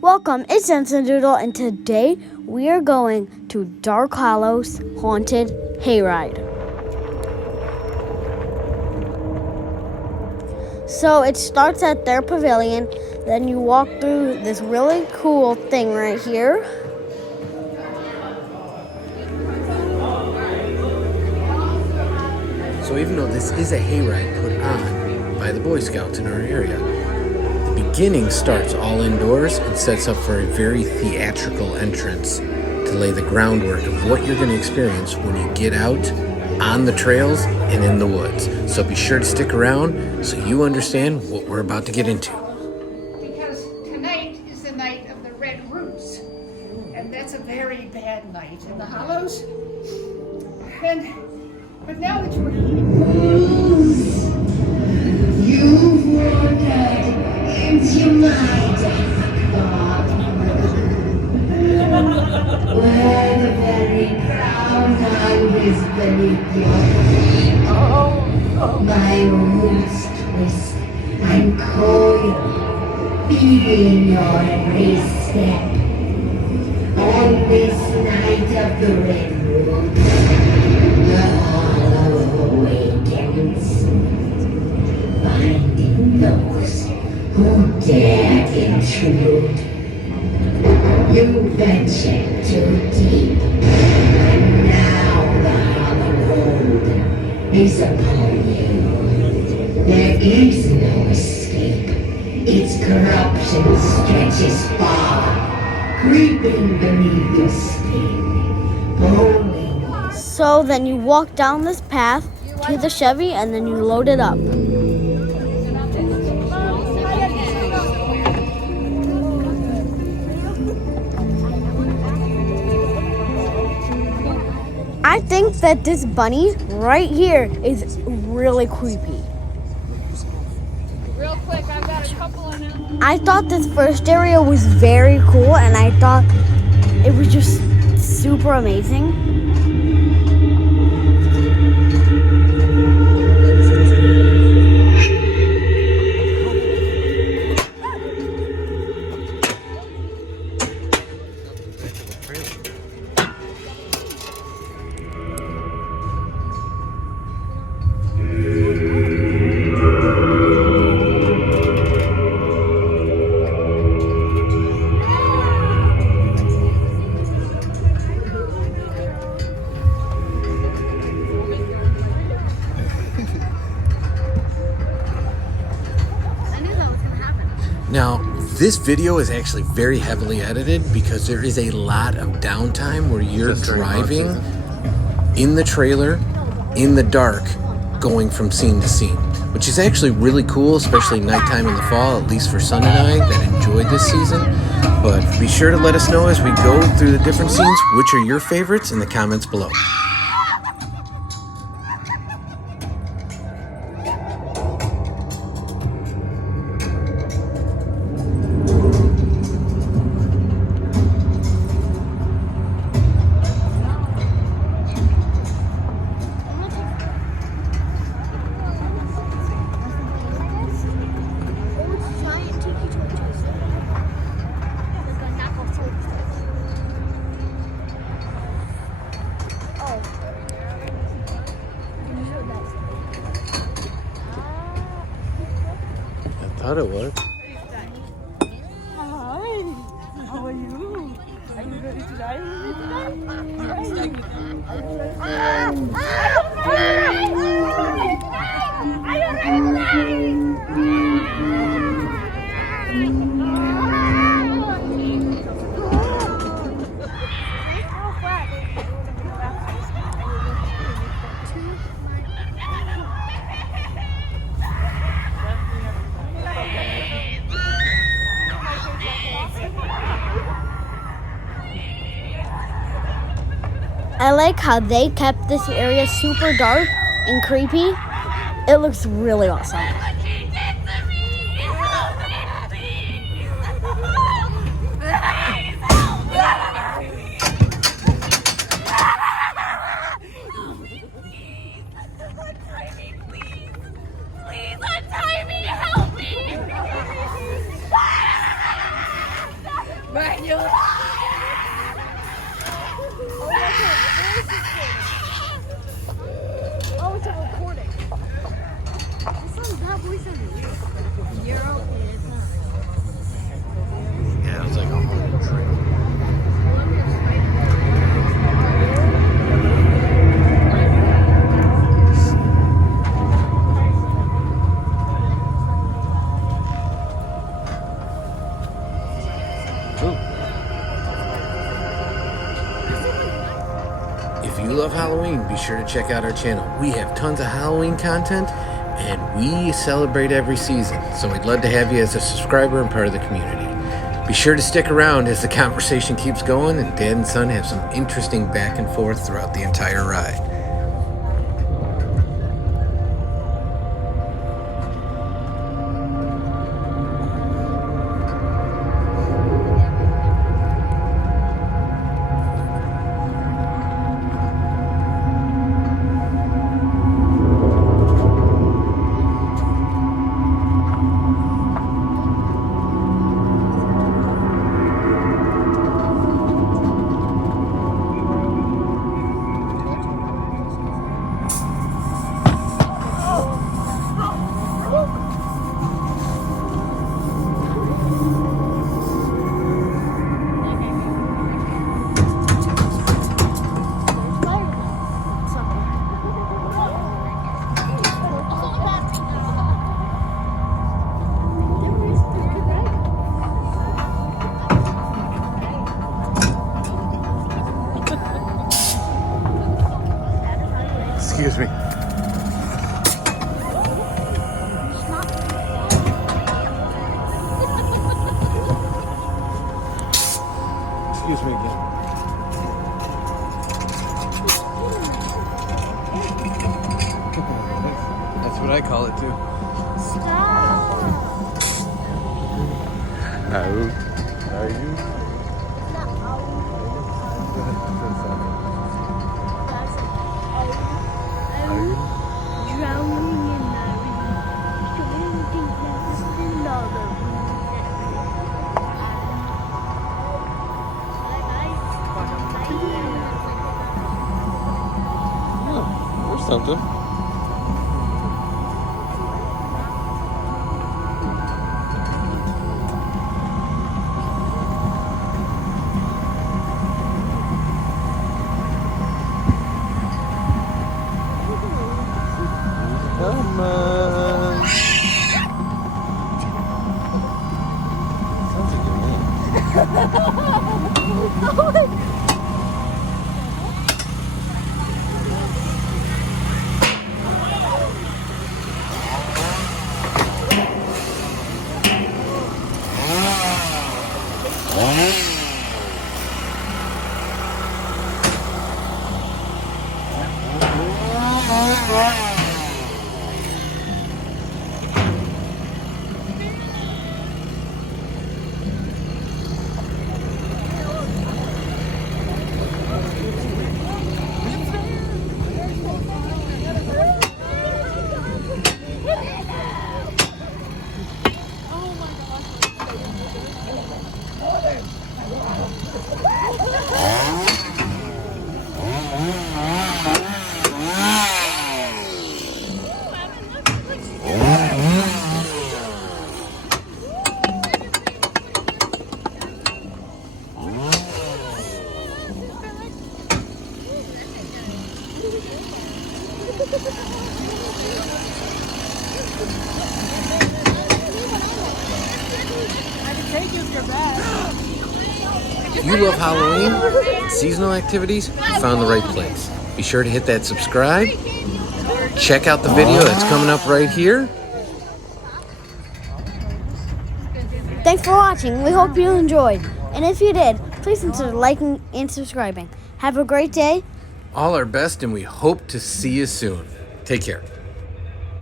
Welcome, it's Ensign Doodle, and today we are going to Dark Hollow's Haunted Hayride. So it starts at their pavilion, then you walk through this really cool thing right here. So even though this is a hayride put on by the Boy Scouts in our area, the beginning starts all indoors and sets up for a very theatrical entrance to lay the groundwork of what you're going to experience when you get out on the trails and in the woods. So be sure to stick around so you understand what we're about to get into. Because tonight is the night of the red roots, and that's a very bad night in the hollows. But now that you're here, you've wandered into my dark garden, where the very ground I whisper beneath your feet. My roots twist and coil, feeling your every step. On this night of the red roots, the hollow awakens, finding those who dare intrude. You ventured too deep, and now the hollow hold is upon you. There is no escape. Its corruption stretches far, creeping beneath your skin, pulling. So then you walk down this path to the Chevy and then you load it up. I think that this bunny right here is really creepy. real quick, I've got a couple of them. I thought this first area was very cool and I thought it was just super amazing. Now, this video is actually very heavily edited because there is a lot of downtime where you're driving in the trailer, in the dark, going from scene to scene, which is actually really cool, especially nighttime in the fall, at least for Son and I that enjoyed this season. But be sure to let us know as we go through the different scenes, which are your favorites in the comments below. I thought it was. Hi, how are you? Are you ready to die with me I like how they kept this area super dark and creepy. It looks really awesome. Please untie me, help me! Oh, it's a recording. That voice is weird. Yeah, it was like a whole trip. If you love Halloween, be sure to check out our channel. We have tons of Halloween content, and we celebrate every season. So we'd love to have you as a subscriber and part of the community. Be sure to stick around as the conversation keeps going, and Dad and son have some interesting back and forth throughout the entire ride. Excuse me. Excuse me again. That's what I call it too. How are you? Or something. Come on. Sounds like you're late. If you love Halloween and seasonal activities, you found the right place. Be sure to hit that subscribe. Check out the video that's coming up right here. Thanks for watching. We hope you enjoyed. And if you did, please consider liking and subscribing. Have a great day. All our best, and we hope to see you soon. Take care.